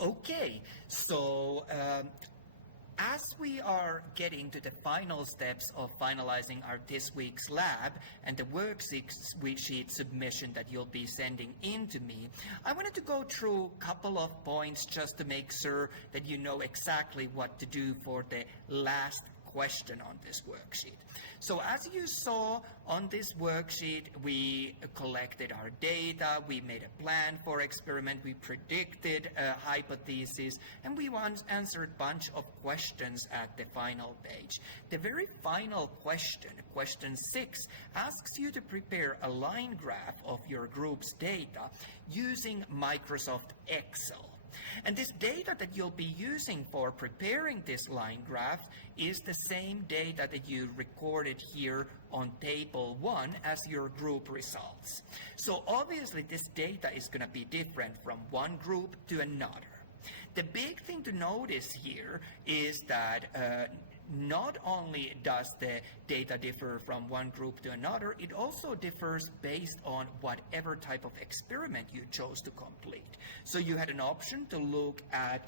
Okay, so as we are getting to the final steps of finalizing our this week's lab and the worksheet submission that you'll be sending in to me, I wanted to go through a couple of points just to make sure that you know exactly what to do for the last question on this worksheet. So as you saw on this worksheet, we collected our data, we made a plan for experiment, we predicted a hypothesis, and we answered a bunch of questions at the final page. The very final question, question 6, asks you to prepare a line graph of your group's data using Microsoft Excel. And this data that you'll be using for preparing this line graph is the same data that you recorded here on table 1 as your group results. So obviously this data is going to be different from one group to another. The big thing to notice here is that not only does the data differ from one group to another, it also differs based on whatever type of experiment you chose to complete. So you had an option to look at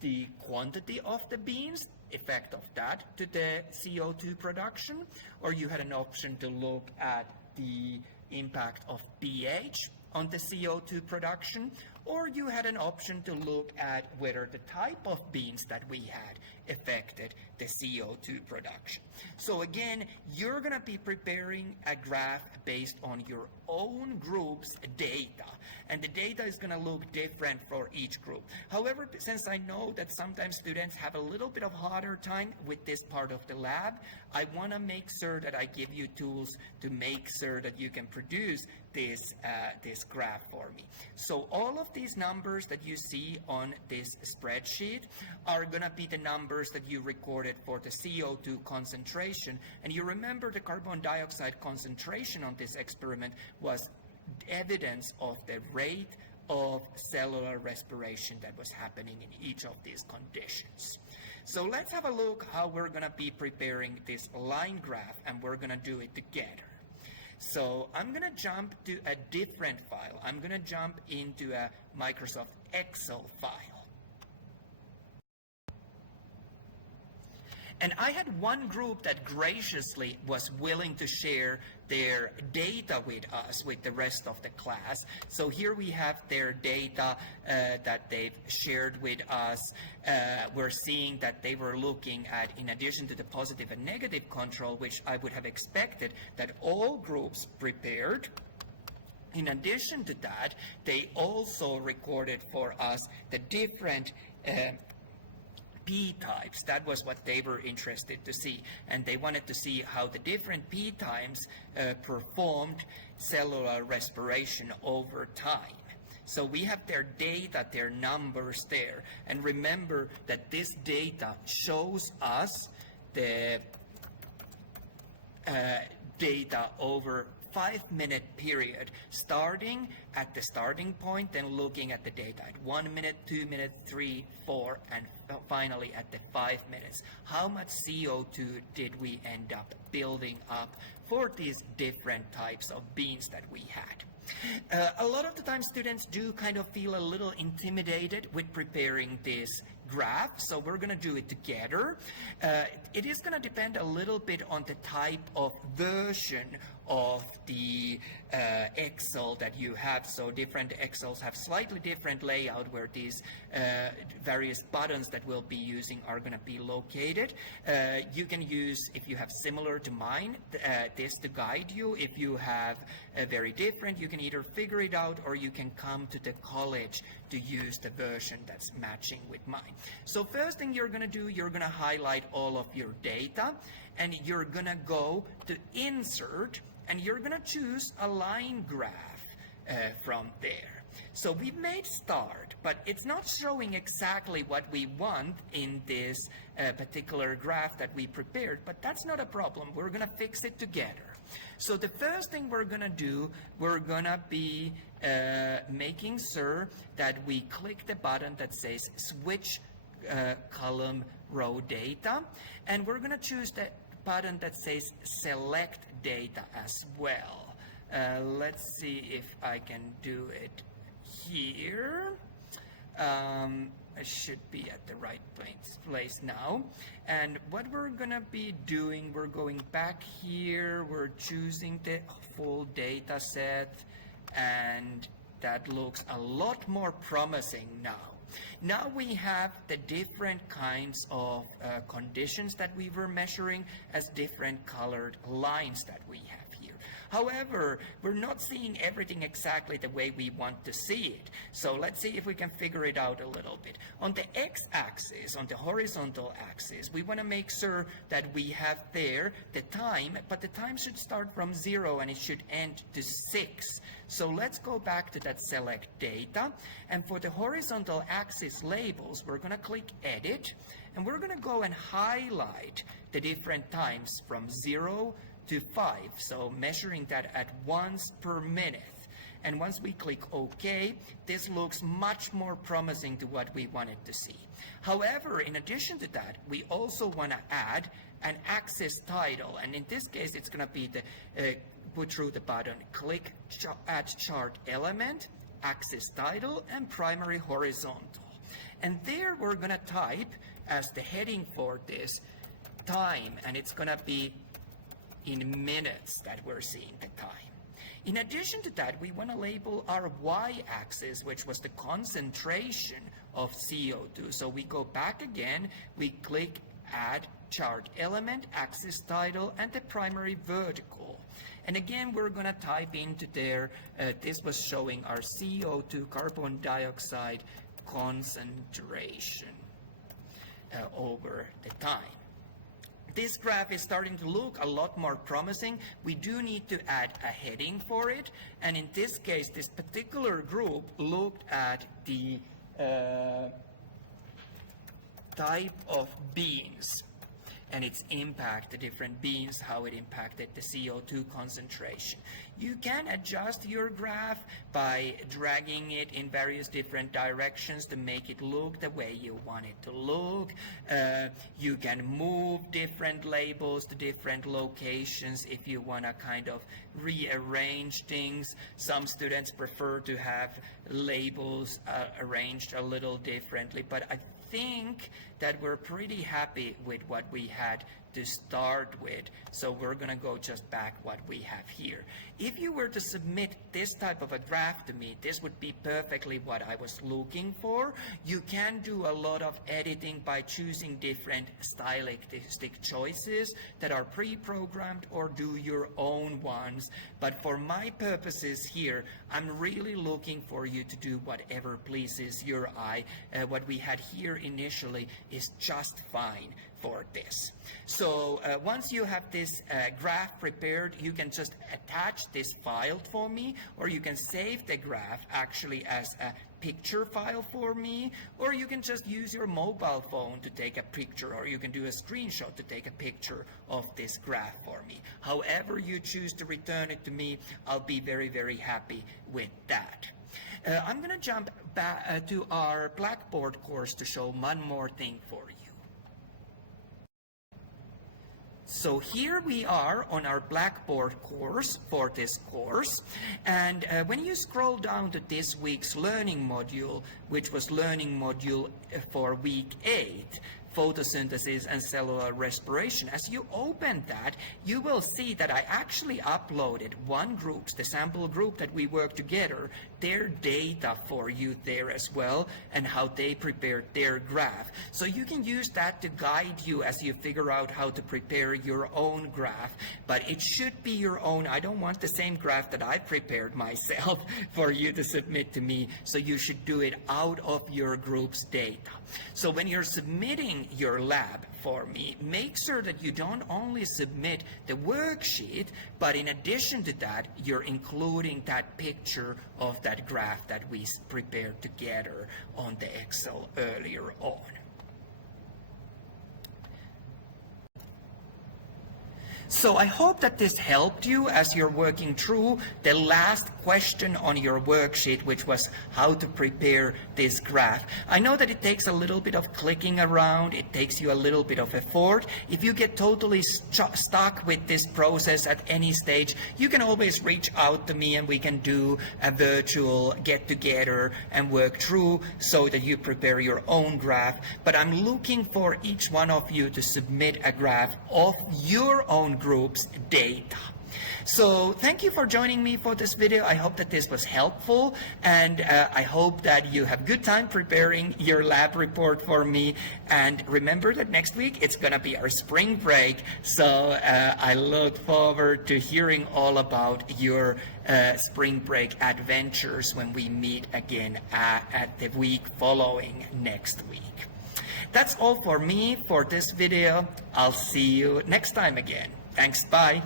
the quantity of the beans, effect of that to the CO2 production, or you had an option to look at the impact of pH on the CO2 production, or you had an option to look at whether the type of beans that we had affected the CO2 production. So again, you're going to be preparing a graph based on your own group's data, and the data is going to look different for each group. However, since I know that sometimes students have a little bit of harder time with this part of the lab, I want to make sure that I give you tools to make sure that you can produce this graph for me. So all of these numbers that you see on this spreadsheet are going to be the numbers that you recorded for the CO2 concentration. And you remember the carbon dioxide concentration on this experiment was evidence of the rate of cellular respiration that was happening in each of these conditions. So let's have a look how we're going to be preparing this line graph, and we're going to do it together. So I'm going to jump to a different file. I'm going to jump into a Microsoft Excel file. And I had one group that graciously was willing to share their data with us, with the rest of the class. So here we have their data that they've shared with us. We're seeing that they were looking at, in addition to the positive and negative control, which I would have expected that all groups prepared. In addition to that, they also recorded for us the different p-types. That was what they were interested to see, and they wanted to see how the different p-types performed cellular respiration over time. So we have their data, their numbers there, and remember that this data shows us the data over 5-minute period, starting at the starting point, then looking at the data at 1 minute, 2 minutes, 3, 4, and finally at the 5 minutes. How much CO2 did we end up building up for these different types of beans that we had? A lot of the time students do kind of feel a little intimidated with preparing this graph, so we're going to do it together. It is going to depend a little bit on the type of version of the Excel that you have. So different Excels have slightly different layout where these various buttons that we'll be using are going to be located. You can use, if you have similar to mine, this to guide you. If you have very different, you can either figure it out or you can come to the college to use the version that's matching with mine. So first thing you're going to do, you're going to highlight all of your data, and you're going to go to Insert, and you're going to choose a line graph from there. So we've made Start, but it's not showing exactly what we want in this particular graph that we prepared, but that's not a problem. We're going to fix it together. So the first thing we're going to do, we're going to be making sure that we click the button that says Switch Column Row Data, and we're going to choose the button that says Select Data as well. Let's see if I can do it here. I should be at the right place now. And what we're gonna be doing, we're going back here, we're choosing the full data set, and that looks a lot more promising now. Now we have the different kinds of conditions that we were measuring as different colored lines that we have here. However, we're not seeing everything exactly the way we want to see it. So let's see if we can figure it out a little bit. On the x-axis, on the horizontal axis, we want to make sure that we have there the time, but the time should start from 0 and it should end to 6. So let's go back to that select data. And for the horizontal axis labels, we're going to click edit, and we're going to go and highlight the different times from 0 to 5, so measuring that at once per minute. And once we click OK, this looks much more promising to what we wanted to see. However, in addition to that, we also want to add an axis title, and in this case, it's going to be the put through the button, click add chart element, axis title, and primary horizontal. And there we're going to type as the heading for this time, and it's going to be in minutes that we're seeing the time. In addition to that, we want to label our y-axis, which was the concentration of CO2. So we go back again, we click add chart element, axis title, and the primary vertical. And again, we're going to type into there, this was showing our CO2, carbon dioxide concentration over the time. This graph is starting to look a lot more promising. We do need to add a heading for it. And in this case, this particular group looked at the type of beans and its impact, the different beans, how it impacted the CO2 concentration. You can adjust your graph by dragging it in various different directions to make it look the way you want it to look. You can move different labels to different locations if you want to kind of rearrange things. Some students prefer to have labels arranged a little differently, but I think that we're pretty happy with what we had to start with, so we're going to go just back what we have here. If you were to submit this type of a graph to me, this would be perfectly what I was looking for. You can do a lot of editing by choosing different stylistic choices that are pre-programmed or do your own ones. But for my purposes here, I'm really looking for you to do whatever pleases your eye. What we had here initially is just fine for this. So once you have this graph prepared, you can just attach this file for me, or you can save the graph actually as a picture file for me, or you can just use your mobile phone to take a picture, or you can do a screenshot to take a picture of this graph for me. However you choose to return it to me, I'll be very, very happy with that. I'm going to jump back to our Blackboard course to show one more thing for you. So here we are on our Blackboard course for this course, and when you scroll down to this week's learning module, which was learning module for week 8, photosynthesis and cellular respiration, as you open that, you will see that I actually uploaded one group, the sample group that we worked together, their data for you there as well, and how they prepared their graph. So you can use that to guide you as you figure out how to prepare your own graph, but it should be your own. I don't want the same graph that I prepared myself for you to submit to me, so you should do it out of your group's data. So when you're submitting your lab for me, make sure that you don't only submit the worksheet, but in addition to that, you're including that picture of that graph that we prepared together on the Excel earlier on. So I hope that this helped you as you're working through the last question on your worksheet, which was how to prepare this graph. I know that it takes a little bit of clicking around, it takes you a little bit of effort. If you get totally stuck with this process at any stage, you can always reach out to me and we can do a virtual get together and work through so that you prepare your own graph. But I'm looking for each one of you to submit a graph of your own group's data. So thank you for joining me for this video. I hope that this was helpful, and I hope that you have good time preparing your lab report for me. And remember that next week it's gonna be our spring break, so I look forward to hearing all about your spring break adventures when we meet again at the week following next week. That's all for me for this video. I'll see you next time again. Thanks, bye.